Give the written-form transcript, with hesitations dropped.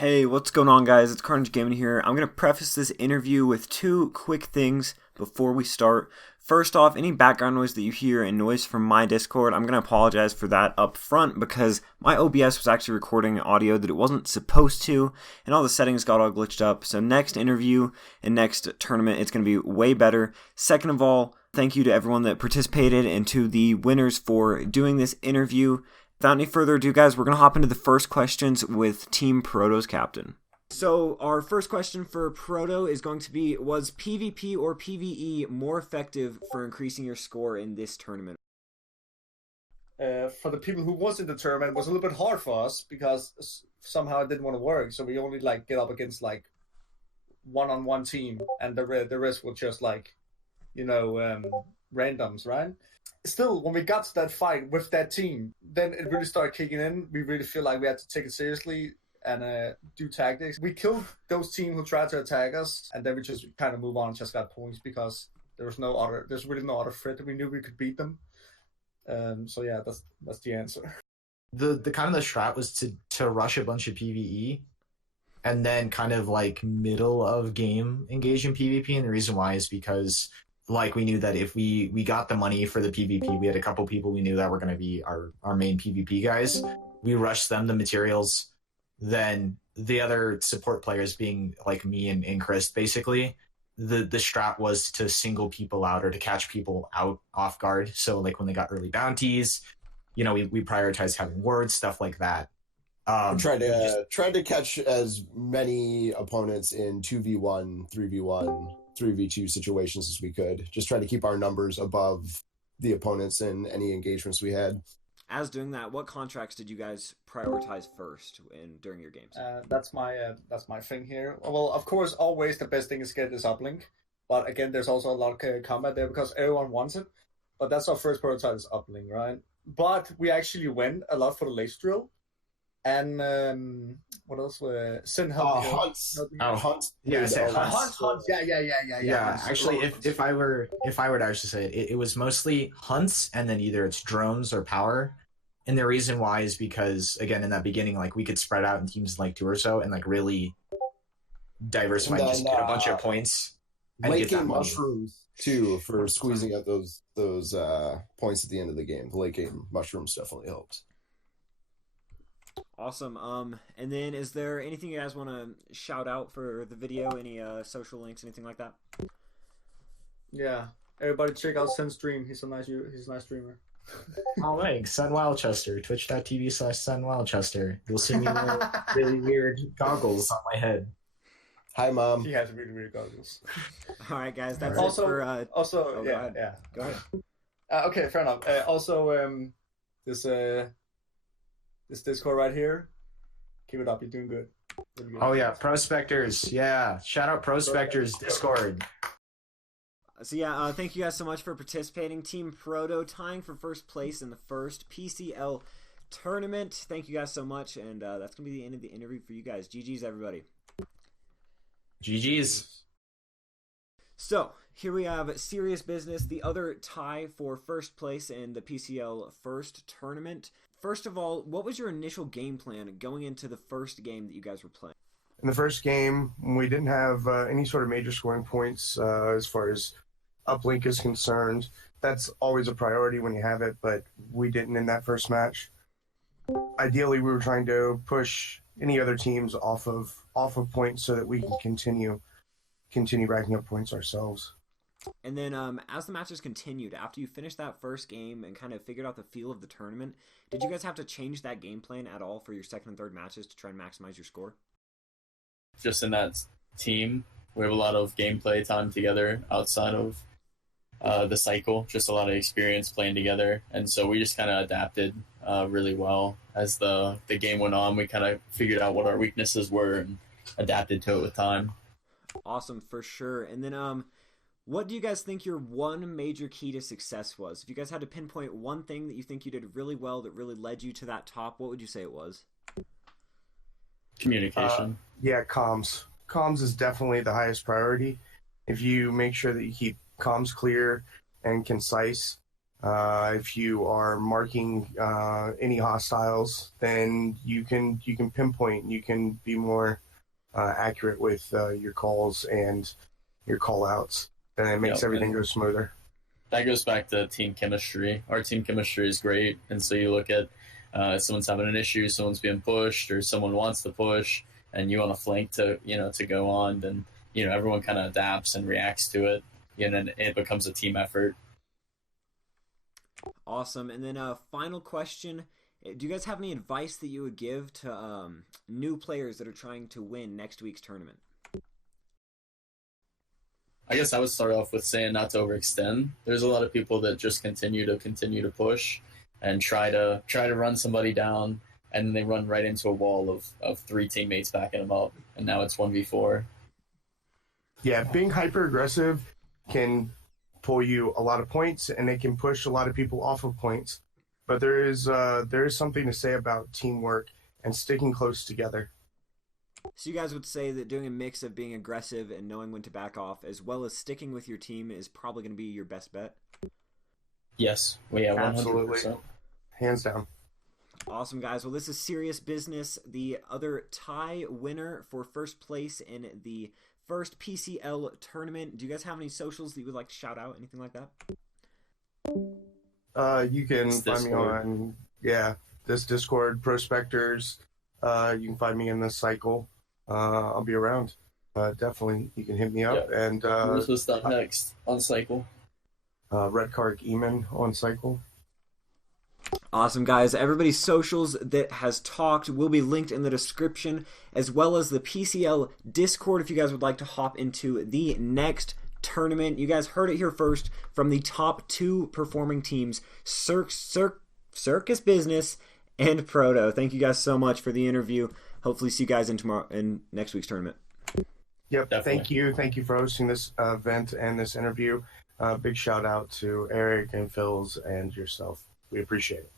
Hey, what's going on, guys? It's Carnage Gaming here. I'm going to preface this interview with two quick things before we start. First off, any background noise that you hear and noise from my Discord, I'm going to apologize for that up front because my OBS was actually recording audio that it wasn't supposed to, and all the settings got all glitched up. So next interview and next tournament, it's going to be way better. Second of all, thank you to everyone that participated and to the winners for doing this interview. Without any further ado, guys, we're going to hop into the first questions with Team Proto's captain. So our first question for Proto is going to be, was PvP or PvE more effective for increasing your score in this tournament? For the people who was in the tournament, it was a little bit hard for us because somehow it didn't want to work. So we only get up against one-on-one team, and the rest were just randoms, right? Still, when we got to that fight with that team, then it really started kicking in. We really feel like we had to take it seriously and do tactics. We killed those teams who tried to attack us, and then we just kind of move on and just got points because there's really no other threat. We knew we could beat them. So yeah, that's the answer. The kind of the strat was to rush a bunch of PvE and then kind of middle of game engage in PvP, and the reason why is because we knew that if we got the money for the PvP, we had a couple people we knew that were going to be our main PvP guys. We rushed them the materials. Then the other support players, being me and Chris, basically, the strat was to single people out or to catch people out off guard. So when they got early bounties, we prioritized having words, stuff like that. Tried to catch as many opponents in 2v1, 3v1, 3v2 situations as we could. Just try to keep our numbers above the opponents in any engagements we had. As doing that, what contracts did you guys prioritize first during your games? That's my thing here. Well, of course, always the best thing is get this uplink. But again, there's also a lot of combat there because everyone wants it. But that's our first priority is uplink, right? But we actually went a lot for the laser drill. And what else were Sin help? Hunts. Hunts. Yeah, Hunts. Yeah. Actually, if I were to actually say it was mostly hunts, and then either it's drones or power. And the reason why is because, again, in that beginning, we could spread out in teams two or so and really diversify, and just get a bunch of points and late get that game money. Mushrooms too for squeezing out those points at the end of the game. The late game mushrooms definitely helped. Awesome. And then is there anything you guys want to shout out for the video? Any social links, anything like that? Yeah. Everybody check out Sin's stream. He's a nice streamer. Oh, thanks. Sun Wildchester. Twitch.tv/Sun Wildchester. You'll see me with really weird goggles on my head. Hi, Mom. He has really weird goggles. All right, guys. That's also, it for... yeah. Go ahead. Okay, fair enough. This Discord right here, keep it up. You're doing good. Really good. Oh yeah, Prospectors. Yeah, shout out Prospectors Discord. So yeah, thank you guys so much for participating. Team Proto tying for first place in the first PCL tournament. Thank you guys so much, and that's gonna be the end of the interview for you guys. GG's, everybody. GG's. So here we have serious business, the other tie for first place in the PCL first tournament. First of all, what was your initial game plan going into the first game that you guys were playing? In the first game, we didn't have any sort of major scoring points as far as Uplink is concerned. That's always a priority when you have it, but we didn't in that first match. Ideally, we were trying to push any other teams off of points so that we can continue racking up points ourselves. And then as the matches continued, after you finished that first game and kind of figured out the feel of the tournament, did you guys have to change that game plan at all for your second and third matches to try and maximize your score? Just in that team, we have a lot of gameplay time together outside of the cycle, just a lot of experience playing together. And so we just kind of adapted really well. As the game went on, we kind of figured out what our weaknesses were and adapted to it with time. Awesome, for sure. And then what do you guys think your one major key to success was? If you guys had to pinpoint one thing that you think you did really well that really led you to that top, what would you say it was? Communication. Yeah, comms. Comms is definitely the highest priority. If you make sure that you keep comms clear and concise, If you are marking any hostiles, then you can pinpoint. You can be more accurate with your calls and your call outs, and it makes everything go smoother. That goes back to team chemistry. Our team chemistry is great, and so you look at someone's having an issue, someone's being pushed, or someone wants to push, and you on a flank to go on, then everyone kind of adapts and reacts to it, and it becomes a team effort. Awesome. And then final question. Do you guys have any advice that you would give to new players that are trying to win next week's tournament? I guess I would start off with saying not to overextend. There's a lot of people that just continue to push and try to run somebody down, and then they run right into a wall of 3 teammates backing them up, and now it's 1v4. Yeah, being hyper aggressive can pull you a lot of points, and it can push a lot of people off of points. But there is something to say about teamwork and sticking close together. So you guys would say that doing a mix of being aggressive and knowing when to back off, as well as sticking with your team, is probably going to be your best bet? Yes, we have 100%. Absolutely. Hands down. Awesome, guys. Well, this is serious business. The other tie winner for first place in the first PCL tournament. Do you guys have any socials that you would like to shout out? Anything like that? You can find me on this Discord, Prospectors. You can find me in this cycle. I'll be around. Definitely, you can hit me up. Yeah. And what's up next on cycle? Retcarahc Eman on cycle. Awesome, guys. Everybody's socials that has talked will be linked in the description, as well as the PCL Discord if you guys would like to hop into the next tournament. You guys heard it here first from the top 2 performing teams, Circus Business and Proto. Thank you guys so much for the interview. Hopefully see you guys in next week's tournament. Yep. Definitely. Thank you for hosting this event and this interview. Big shout out to Eric and Phils and yourself. We appreciate it.